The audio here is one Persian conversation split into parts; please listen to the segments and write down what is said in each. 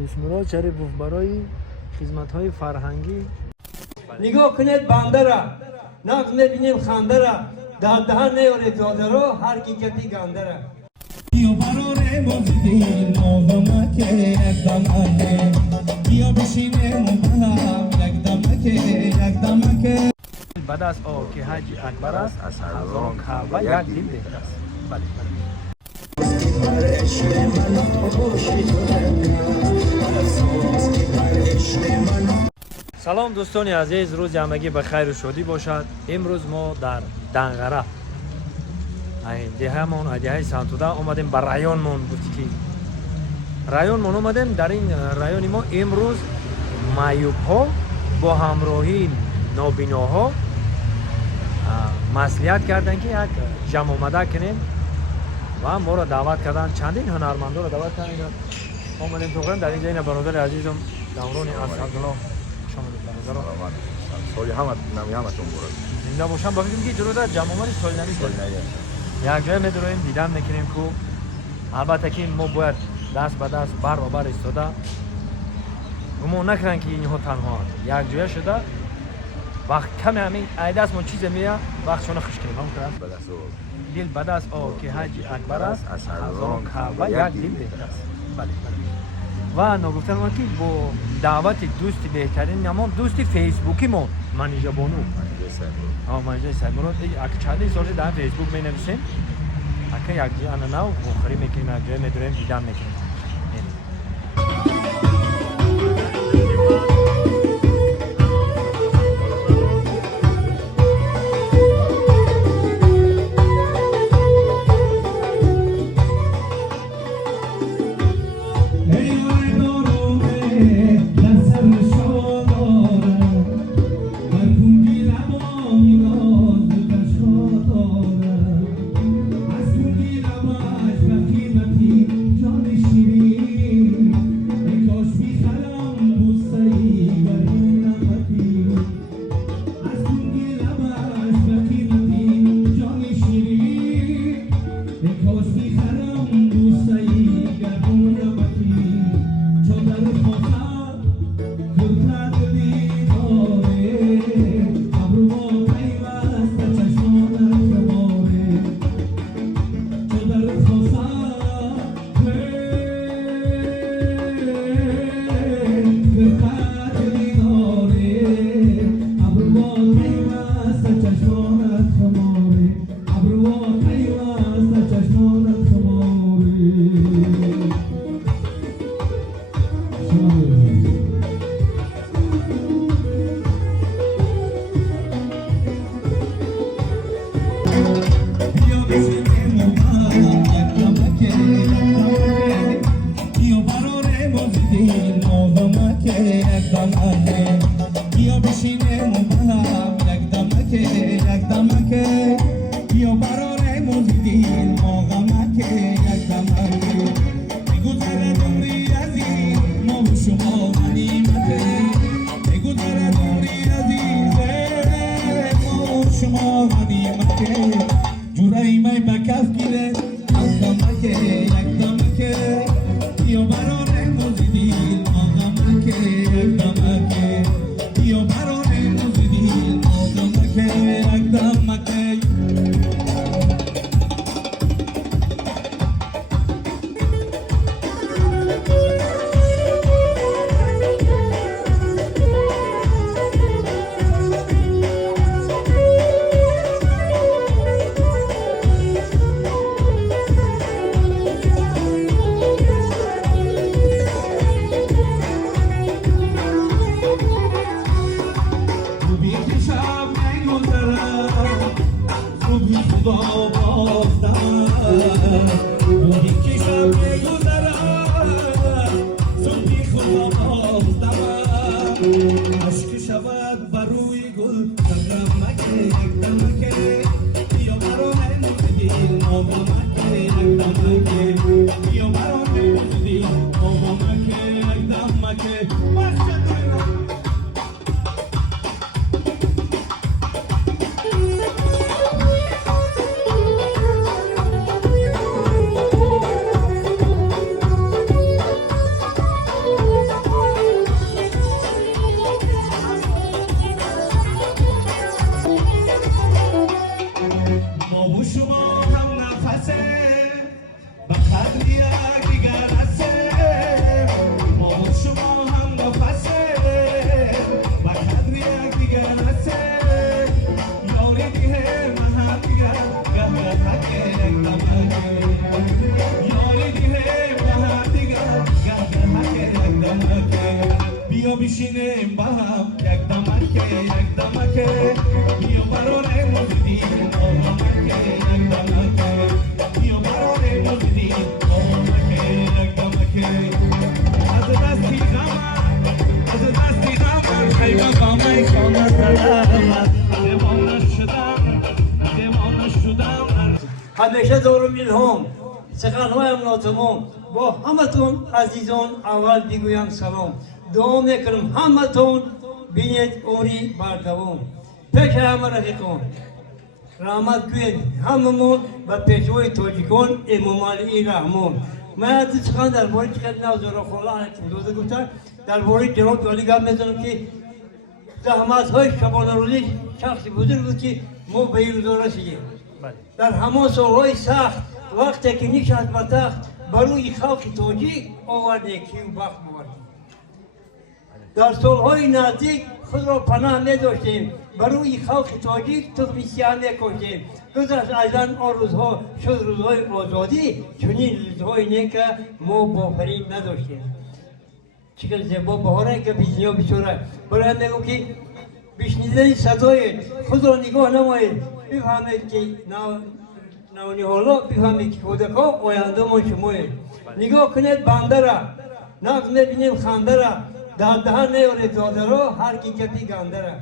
دوستمراد شریف برای خدمت‌های فرهنگی نگاه کنید بنده را، نقد میبینیم خنده را، در دهن نیارید داده را، هر کی کتی گنده را. بیا براره بازدی نازمکه یک دمکه، بیا بشینیم با هم یک دمکه. بعد از که حج اکبر است از هزاران کعبه یک دین بهتر است. بله سلام دوستان عزیز، روز جمعگی به خیر و شادی باشد. امروز ما در دنغره دهه‌مون دهه سنتوده آمدیم به رایونمون بود که رایونمون آمدیم. در این رایون ما امروز معیوب ها با همراهی نابیناها مصلحت کردن که یک جمع آمده کنیم و ما را دعوت کردن. چندین هنرمندا را دعوت کردن. آمدیم تو در اینجا این برادر عزیزم دوران اسدالله شما برادر سالی همه نمی همتون برد زنده باشم. با بگیم که جلو در جمع آمدی سالنی یک جای می‌درویم دیدن میکنیم که البته که ما باید دست به دست برابر ایستاده گمان نکنن که اینها تنها یک جای شده وقت کم همین دست ما چیز میاد وقت شونه خوش کنیم هم دل به دست که حج اکبر است از هزاران کعبه یک دل بهتر است. بله و نگفتن ما که با دعوت دوست بهترین نمان دوست فیسبوکی ما منیجه بانو منیجه سیدمراد اگه چند سالی در فیسبوک می نویسیم اگه یک جای انا نو بخوری میکنیم یک جای میداریم دیدن میکنیم. دمکه بیا بشینیم با هم یک دمکه بیا برای مزدی نامکه یک دمکه بیا برای مزدی نامکه یک دمکه از دستی غم خیلی غمی خانه سلامت دیوانه شدم همیشه دارم الهام سخنهایم ناتمام با همتون عزیزان اول بگویم سلام دعا میکنم همتون بینید عمری بردوام پیش همه رفیقان رحمت گوید هممون به پیشوای تاجیکان امام علی رحمان من از سخن درباره چقدر نوزارا خلا دوزه گفتن درباره جناب علی گپ میزنم که زحمت های شبانه روزی شخصی بزرگ بود که ما به این روزا رسیدیم در همان سالهای سخت وقتی که نشست به تخت بروی خلق تاجیک آورد نیکی و بخت بوردیم در سالهای نزدیک خود را پناه می داشتیم بروی خلق تاجیک تخم سیاه می کشتیم گذشت ازن آن روزها شد روزهای آزادی چنین روزهای نیک ما بافرین نداشتیم چقدر زیبا بهاره که بیزنیا بسوره برای میگم که بشنیدن صدای خود را نگاه نمایید بفهمید که نوانی حالا بفهمید که کودکان آینده ما شمایید نگاه کنید بنده را نقد میبینیم خنده را در دهن نیارید داده را هر کی کپی گنده را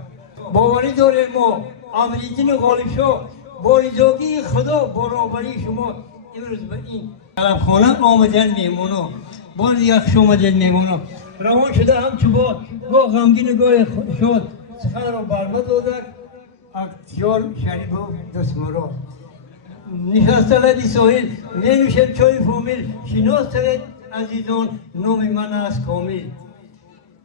باوری داریم ما امریدین غالب شو با رضاگی خدا برابری شما امروز به این طلبخانه آمدن میمونا بار دیگه خوش آمدن میمونا روان شده همچو باد گاه غمگین گاه شد سخن را بربه دادک اختیار شریف و دستمرا نشسته لبی ساحل می نوشم چای فامیل شناس ترید عزیزان نام من است کامل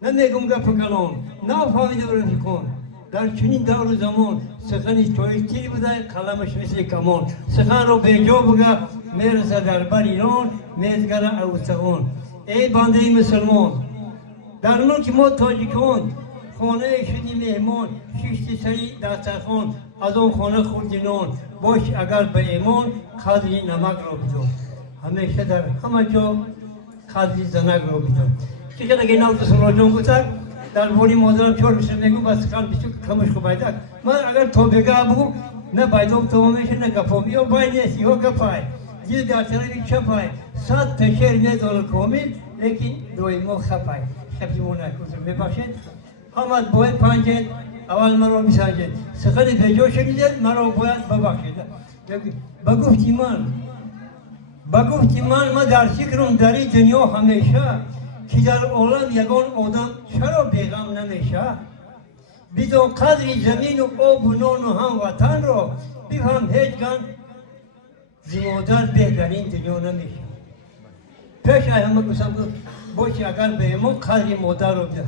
نمیگم گپ کلام نفهمیده رفیقان در چنین دور و زمان سخن چای تیر بوده قلمش مثل کمان سخن را به جا بگه میرسه در بر ایران میزگره اوستغان ای بنده مسلمان در نوک ما تاجیکان خانه شدی مهمان شیشت سری دسترخوان از آن خانه خوردی نان باش اگر به ایمان قدری نمک را بدان همیشه در همه جا قدری زنک را بدان چقدر اگه نام تو سراجان گفتن در باری مادرم چهار بشه میگو بس خان بسو کمش خو بایدک من اگر تو بگه بگو نه بایدم تو میشه نه گفام یا بای نیست یا گفای دل در طرفی چپای صد تشیر میدال کامل لیکن دوی ما خپای خپی مون نکوزم ببخشید همت باید پنجید اول مرا میسنجید سخن پیجا شدید مرا باید ببخشید بگفتی من در فکرم در این دنیا همیشه که در عالم یگان آدم چرا بیغم نمیشه بدون قدر زمین و آب و نان و هموطن را بفهم هیچ گن زمادر بهترین دنیا نمیشه پیش همه گفتم باشی اگر به ما قدر مادر رو بده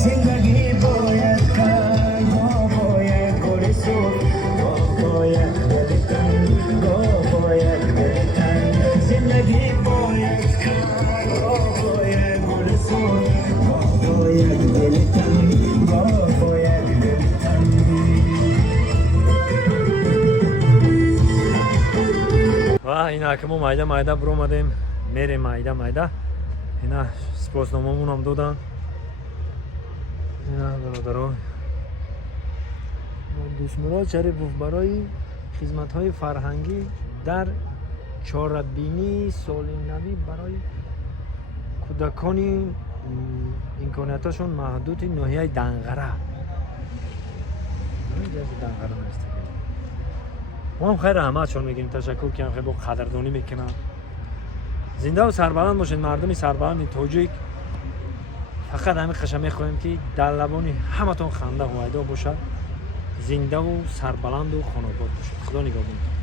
زندگی باید کرد باید گرسون باید بلیتن باید بلیتن زندگی باید کرد باید گرسون باید بلیتن باید بلیتن و اینا که ما مایده برو اومدیم میریم مایده اینا سپاسنامه‌مون هم دادن اینا برادران دوستمراد شریفوف برای خدمت‌های فرهنگی در چهاربینی سال نوی برای کودکان امکاناتشون محدود ناحیه دنقره ما هم خیر رحمتشون میگیم تشکر کنم خیلی با قدردانی میکنم زنده و سربلند باشید مردم سربلند تاجیک فقط همین خشم میخواهیم که در لبانی همتون خنده و عیدا باشد زنده و سربلند و خانواد باشد خدا نگهدارتون